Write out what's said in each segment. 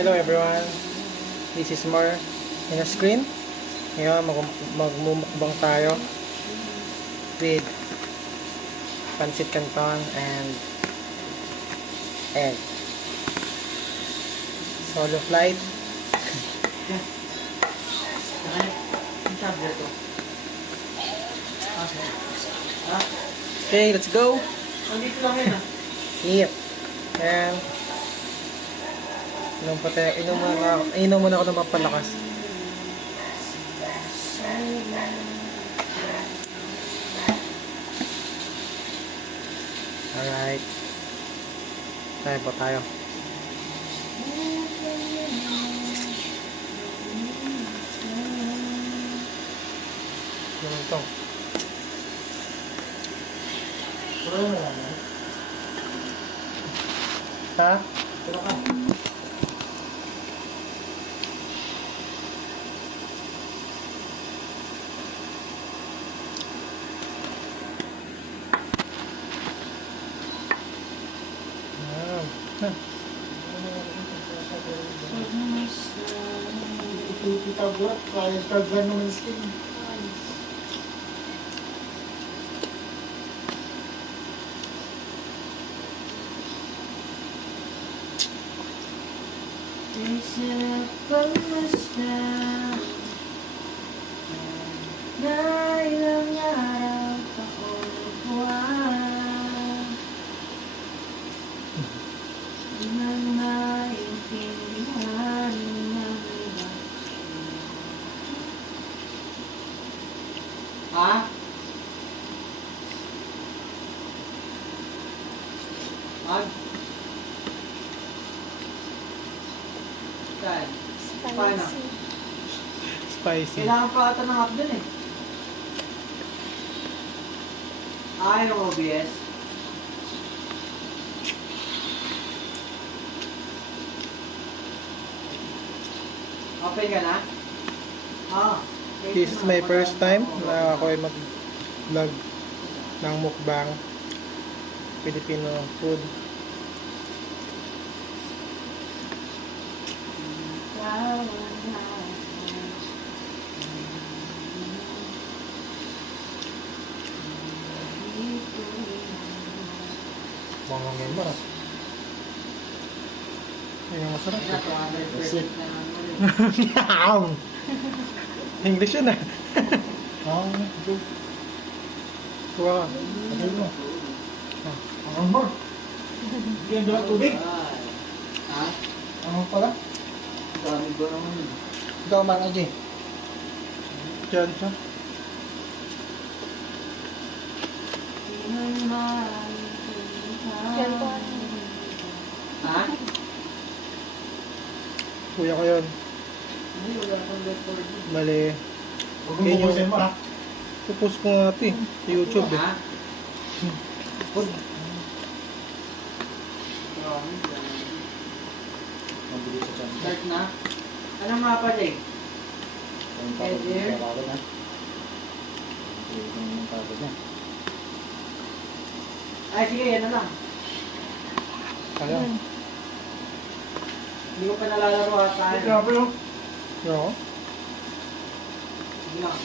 Hello everyone, this is Mar in the screen. Ngayon magmumukbang tayo with pancit canton and egg. Solo flight. Okay, let's go. Nandito lang yun ah. Eat. And inom muna ako ng mapalakas. Alright. Tayo po tayo. Ano ito? Ha? Pero ka. Kita buat kaya kagano ng skin. Ilang araw ako buwan di man maintindihan ng iba. Ha? Mag? Saan? Paano? Spicy. Kailangan pa ata ng app dun eh. Yung OBS. Open ka na? This is my first time na ako ay mag-vlog ng mukbang Filipino food. Mga member. Ayun, masarap. That's it. Yum! English yun ah. Kuha ka. Ano mo? Ang more. Hindi yan dala tubig. Ha? Ano pala? Dami ko naman yun. Ikaw man, Aji. Diyan siya. Ha? Kuya ko yun. Hindi, wala akong record. Bali. Yun yung pupus ko nga ito eh. Sa YouTube eh. Ha? Start na? Ano nga pala eh? Ay, sige, yan na lang. Kaya. Hindi ko pa nalalaro ata. Grabe yun. Oo. Sige lang.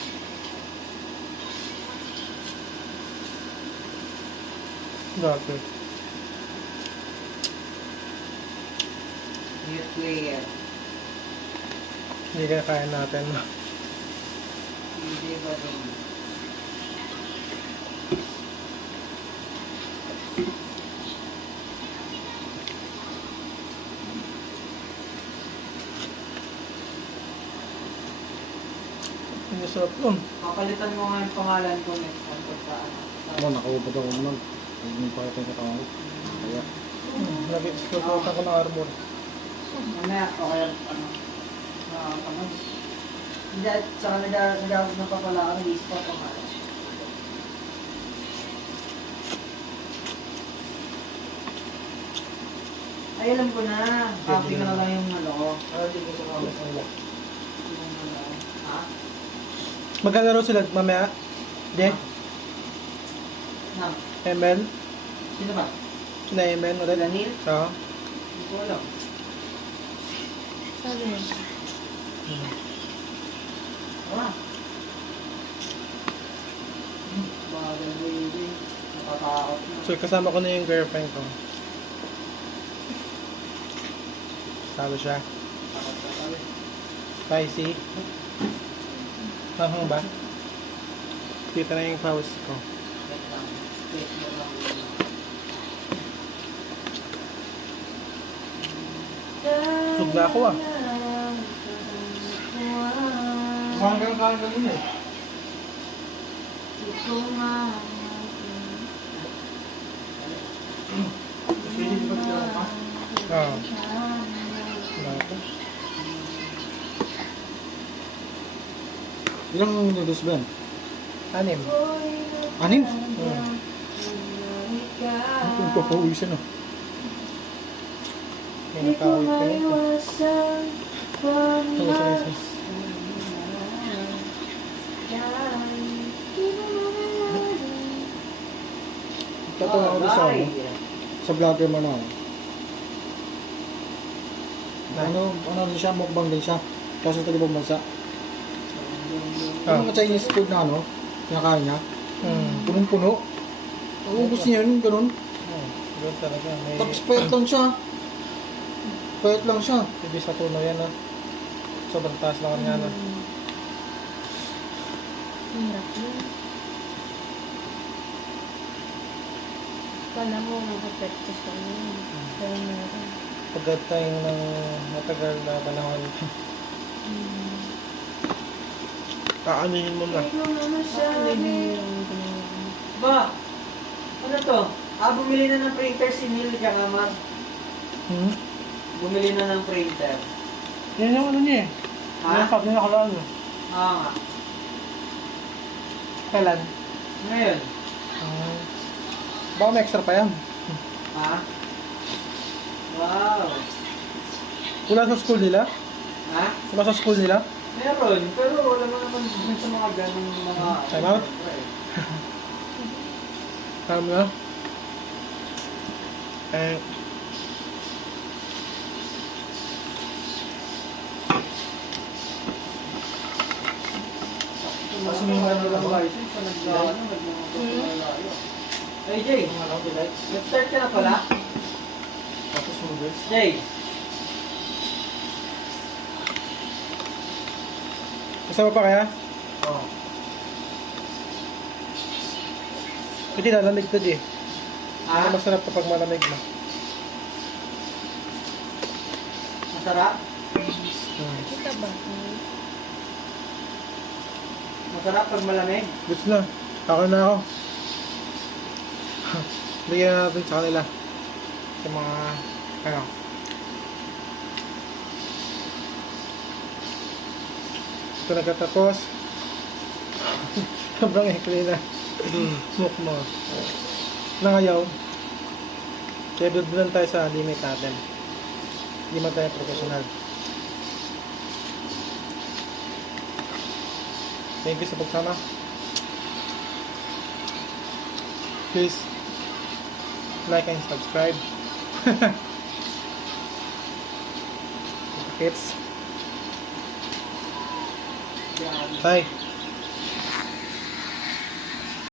Grabe. Mute player. Hindi kaya kaya natin. Hindi ba rin? Hindi sarap yun. Papalitan mo nga yung pangalan ko next time ko sa ano. Ako, nakaupad ako naman. Huwag mo pakita yung katawan ko. Kaya, Nag-explosive ko ng armor. Mamaya, o kaya ano. Hindi, at saka nag-out na pa pala ako, nag-isip pa pangalan. Ay, alam ko na. Copy ko na lang yung ano ko. Pero di ko sa mga sila. Yung ano. Ha? Maglalaro sila mamaya. De? Na? ML? Sino ba? Sina ML ulit? Daniel? Oo. Hindi ko alam. Sabi mo. Ah. Bagal baby. Nakatakot na. So, kasama ko na yung girlfriend ko. Sabi siya. Takot na kami. Spicy. Hanghang ba? Kita na yung pause ko. Wait lang. Wait mo lang. Tug na ako ah. Hanggang yun eh. Oo. Wala ko. Ilang noodles ba yan? 6. 6? Hmm. Ang papawisan ah. May nakawit ka nito. Tapos na isa. Tatawa ako sa ano? Sa vlogger mo na ako. Ano din siya, mukbang din siya. Kasi sa ibang bansa. Ah. Yung mga Chinese food na ano, kinakain niya. Punong-puno. Ubus niya yun, ganun. Doon talaga. May... Tapos payat lang siya. Payat lang siya. Ibig sa tunaw yan ah. Sobrang taas lang nga na. Hirap yun. Kala mo makapekto sa yun. Pero meron. Pagkat tayo ng matagal na panahon, kaanihin mo na. Ba? Ano to? Bumili na ng printer si Neil tsaka Mar. Bumili na ng printer. Yan yung ano niya eh. Ha? Yung pag nakalaan mo. Nga. Kailan? Ngayon. Baka may extra pa yan. Ha? Wow. Wala sa school nila? Ha? Wala sa school nila? Meron, pero wala mo naman dun sa mga ganong mga... Time out? Tama na? Eh, Kasi may mga lang license pa nagmamalayo. Hey Jay, nag-start ka na pala? Tapos noodles. Jay, kasama pa kaya? oh. Hindi lalamig to di. Ha? Masarap kapag malamig na. Masarap? Kita ba? Masarap pag malamig? Gusto na. Ako na ako. Bigyan na natin sa kanila. Sa mga, ano. Ito nagkatapos. Sobrang ikli na. Smoke mo. Nangayaw. Kaya doon tayo sa limit natin. Hindi man tayo professional. Thank you sa pagsama. Please like and subscribe. Kids. Bye.